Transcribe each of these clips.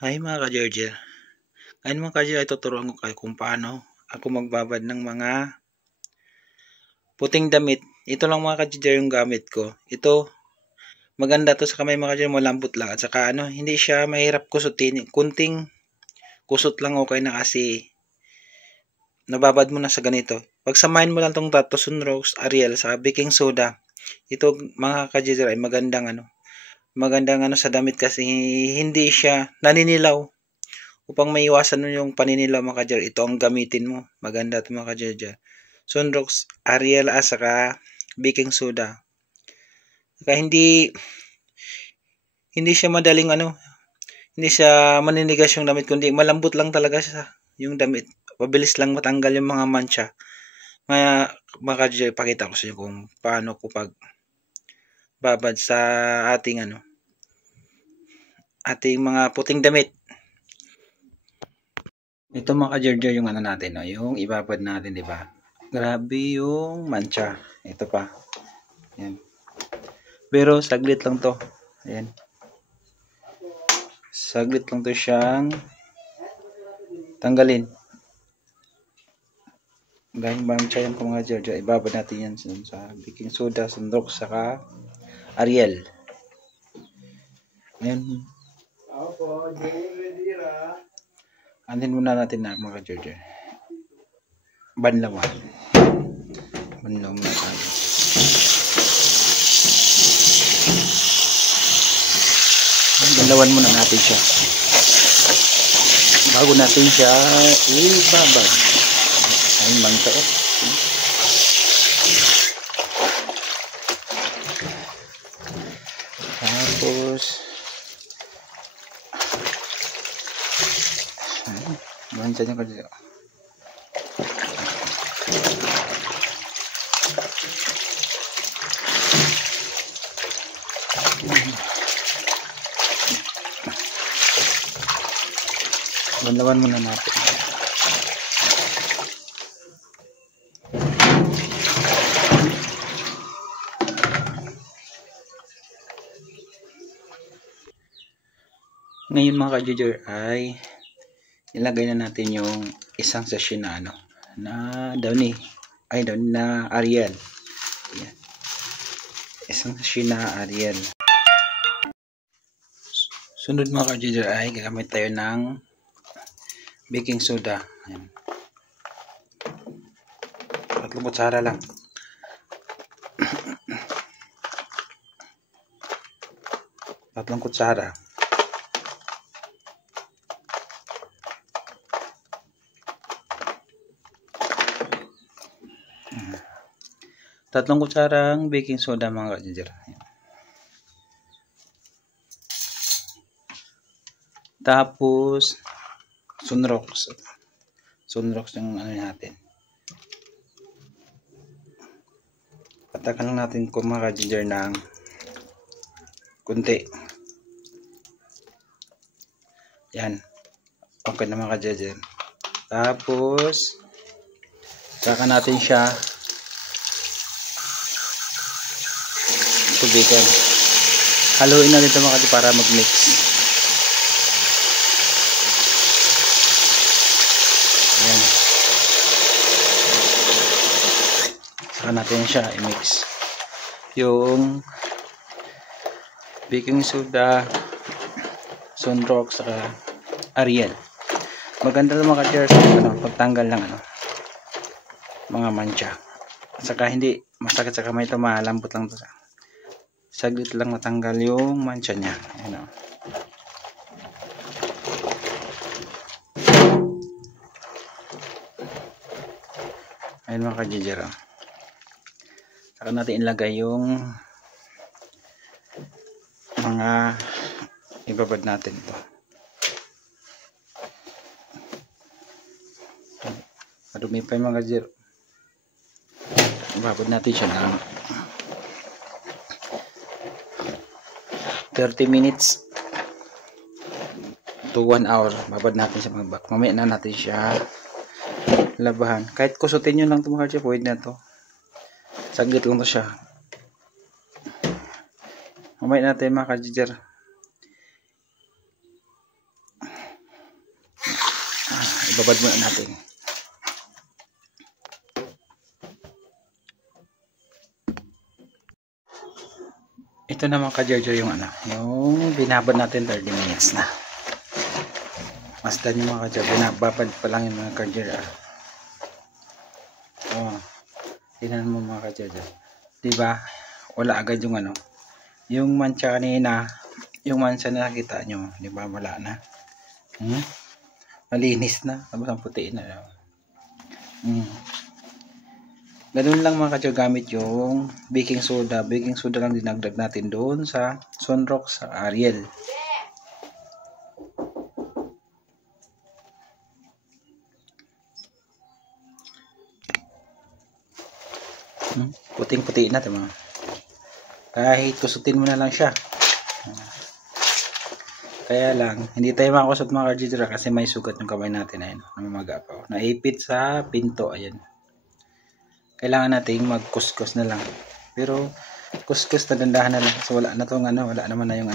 Hi mga ka-Georgia. Ngayon mga ka-Georgia ay tuturuan ko kayo kung paano ako magbabad ng mga puting damit. Ito lang mga ka-Georgia yung gamit ko. Ito, maganda to sa kamay mga ka-Georgia, malambot lang. At saka hindi siya mahirap kusutin. Kunting kusot lang okay na kasi nababad mo na sa ganito. Pagsamahin mo lang tong tato, Sunrocks, Ariel, sa baking soda. Ito mga ka-Georgia ay magandang sa damit kasi hindi siya naninilaw. Upang maiwasan mo yung paninilaw mga ka-Jar, ito ang gamitin mo. Maganda ito mga ka-Jar. Sunrocks, Ariel, saka baking soda. Saka hindi siya madaling hindi siya maninigas yung damit, kundi malambot lang talaga siya yung damit. Pabilis lang matanggal yung mga mancha. Mga ka-Jar, pakita ko sa inyo kung paano ko babad sa ating mga puting damit. Ito mga ka-Jar, yung natin, no? Yung ibabad natin, di ba? Grabe yung mancha. Ito pa. Ayan. Pero saglit lang to. Ayan. Saglit lang to siyang tanggalin. Dahil mancha yan mga ka-Jar, ibabad natin yan sa baking soda, Sunrocks, saka Ariel. Ayan. Andin muna natin na mga ka-Jar. Banlawan na tayo. Banlawan muna natin siya bago natin siya ibabad. Ay mangsa tapos mansa niya kasi banlawan muna natin. Ngayon mga ka-Jar ay ilagay na natin yung isang sachet na downy na Ariel. Ayan. Isang sachet na Ariel. Sunod mga ka-Jar ay gagamit tayo ng baking soda. Ayan. 3 kutsara lang. Tatlong kutsara. Tatlong kutsarang baking soda mga ka-Jar. Tapos Sunrocks yung natin. Patakan lang natin kung mga ka-Jar ng kunti. Yan. Okay na mga ka-Jar. Tapos saka natin siya tubigan. Haluin na dito mga ka-Jar para mag-mix. Ayan. Saka natin siya i-mix. Yung baking soda, Sunrocks, saka Ariel. Maganda lang mga ka-Jar pagtanggal ng mga mancha. At saka hindi masakit sa kamay ito, malambot lang ito. Saglit lang matanggal yung mancha niya. Ayan. Ayan mga ka-Jar. Saka natin ilagay yung mga ibabad natin ito. Madumi pa yung mga ka-Jar. Ibabad natin siya ng 30 minutes to 1 hour. Babad natin siya mga mamaya na natin siya labahan. Kahit kusutin nyo lang ito mga ka-Jar, pwede na ito. Saglit lang ito siya. Mamaya natin mga ka-Jar ibabad muna natin. Ito naman ka-Jarjar yung yung binabad natin 30 minutes na. Masdan yung mga ka-Jarjar, binababad pa lang yung mga ka-Jarjar. Tingnan mo mga ka-Jarjar. Diba? Wala agad yung yung mancha kanina, yung mancha na nakita nyo, diba? Wala na. Malinis na, tapos ang puti na. Ganun lang mga ka-Jarjar, gamit yung baking soda. Baking soda lang dinagdag natin doon sa Sunrox sa Ariel. Puting-puti na, diba? Kahit kusutin mo na lang siya. Kaya lang, hindi tayo makakusot mga ka-Jarjar kasi may sugat yung kamay natin. Ayun, namamagapaw. Naipit sa pinto, ayan. Kailangan natin magkuskus na lang. Pero kuskus na dandahan na lang kasi wala na tong wala naman na yung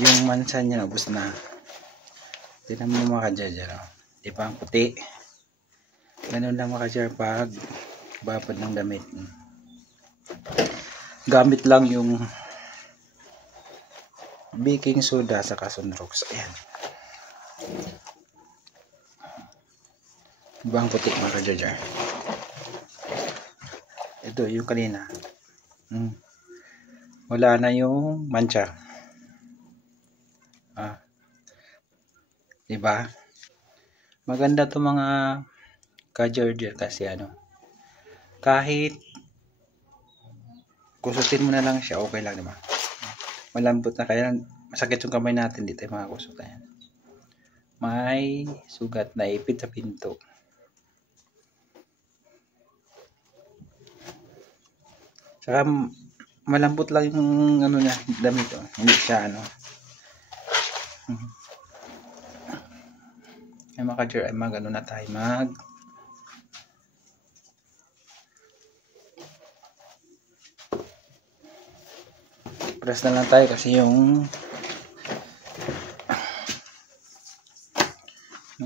yung mansa niya, ubos na. Tingnan mo mga ka-Jarjar, di ba ang puti? Ganun lang mga ka-Jarjar pag babad ng damit. Gamit lang yung baking soda sa Sunrox. Ayan. Di ba ang puti mga ka-Jarjar? Ito yung kanina. Wala na yung mancha. Diba? Maganda to mga ka-Jarjar kasi kahit kusutin mo na lang siya, okay lang, diba? Malambot na, kaya masakit yung kamay natin, di tayo makakusot. Ayan. May sugat na ipit sa pinto. Saka malambot lang yung niya, damit, hindi siya ay mga ka-Jarjar, ay na tayo press na lang tayo kasi yung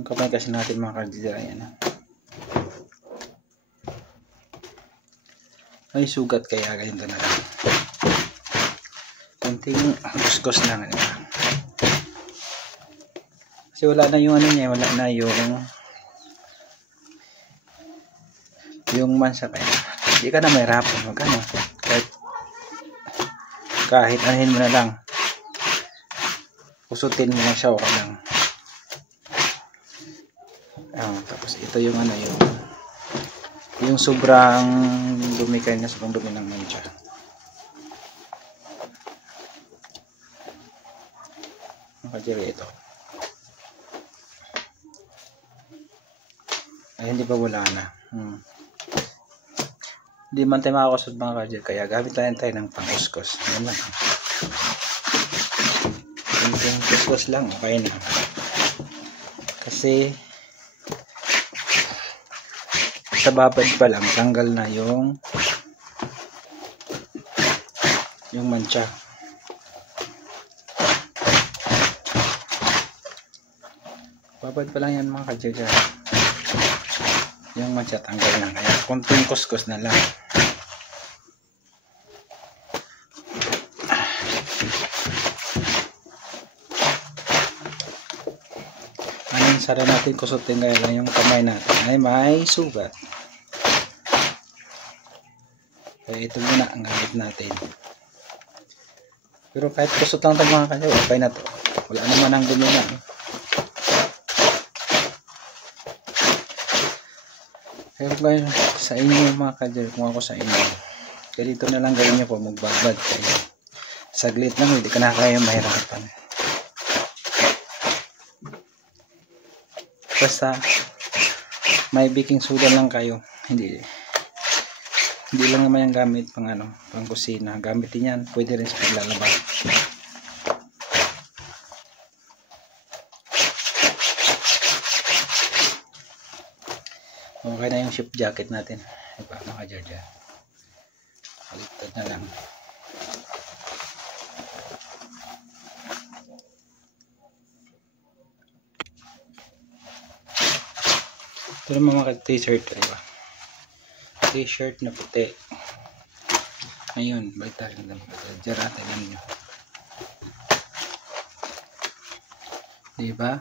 kamay kasi natin mga ka-Jarjar, ayan. Ay sugat, kaya ganito na lang. Kunting kuskus lang. Kasi wala na yung niya, wala na yung mansa, kaya hindi ka na mahirapan kahit anuhin mo na lang, kusutin mo lang siya, okay lang. Tapos ito yung yung sobrang dumi, kaya na sobrang dumi ng mancha. Ka-Jarjar, ito ay hindi pa, wala na. Hindi man tayo makakusot mga ka-Jarjar, kaya gamit tayo ng pangkuskus. Yan lang. Yung kuskus lang, okay na. Kasi sa babad pa lang, tanggal na yung mancha. Babad pa lang yan mga ka-Jarjar. Yung mancha tanggal na, kaya kunting kuskus na lang. Sara natin kusutin, kaya lang yung kamay natin ay may sugat. Kaya ito muna ang gamit natin. Pero kahit kusot lang ito mga ka-Jarjar, okay na to. Wala naman ang dumi na. Pero kayo sa inyo mga ka-Jarjar, kung ako sa inyo, kaya dito na lang gawin nyo po, magbabad kayo. Saglit lang, hindi ka na kayo mahirapan. Basta may baking soda lang kayo, hindi lang naman yung gamit pang pang kusina, gamitin yan, pwede rin sa paglalaba. Okay na yung ship jacket natin, diba mga ka-Jarjar? Baliktad na lang. Ito naman mga t-shirt, diba? T-shirt na puti. Ngayon, balik tayo ng damit. Diyan natin ninyo. Diba?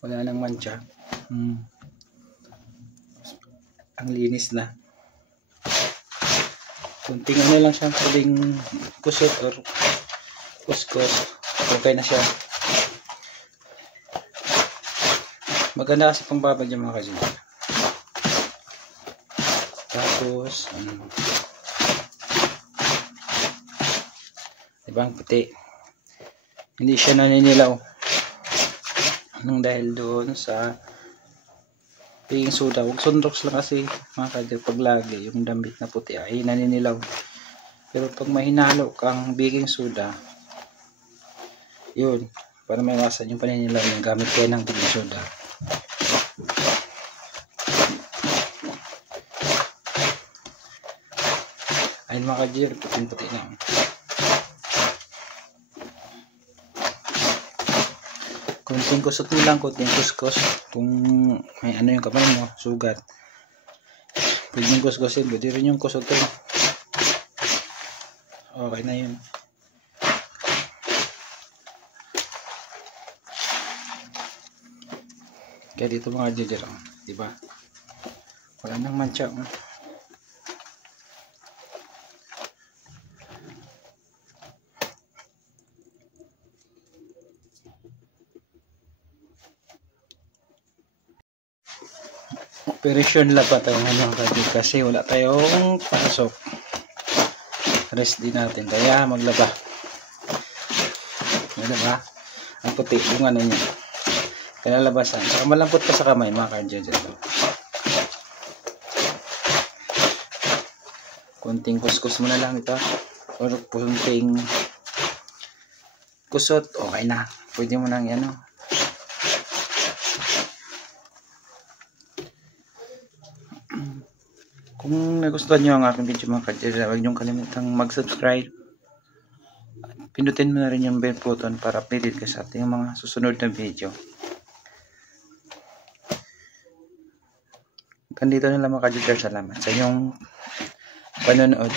Wala nang mancha. Ang linis na. Kunting ano lang siya, pwedeng kusot or kuskus. Okay na siya. Maganda kasi pang babad yung mga kajigger. Tapos, diba ang puti? Hindi siya naninilaw. Nang dahil doon sa baking soda. Huwag sunrox lang kasi mga kajigger, pag lagi yung damit na puti ay naninilaw. Pero pag mahinalo kang baking soda, yun, para maiwasan yung paninilaw yung gamit kayo ng baking soda. Ayun mga kajigger, puting-puti na. Kunting kusot mo lang, kunting kuskus. Kung may ano yung kamay mo, sugat. Pwede yung kuskusin, pwede rin yung kusutin. Okay na yun. Kaya dito mga kajigger, diba? Wala nang mancha. Operasyon labat ang mga kajigger kasi wala tayong pasok. Rest din natin. Kaya maglaba. Maglaba. Ang puti yung ano niya. Kinalabasan. Saka malambot ka sa kamay mga kajigger. Kunting kuskus mo na lang ito. Or kunting kusot. Okay na. Pwede mo nang yan. Kung nagustuhan nyo ang aking video mga kajigger, huwag nyo kalimutang mag-subscribe. Pindutin mo na rin yung bell button para updated ka sa ating mga susunod na video. Ganito na lang mga kajigger. Salamat sa inyong panonood.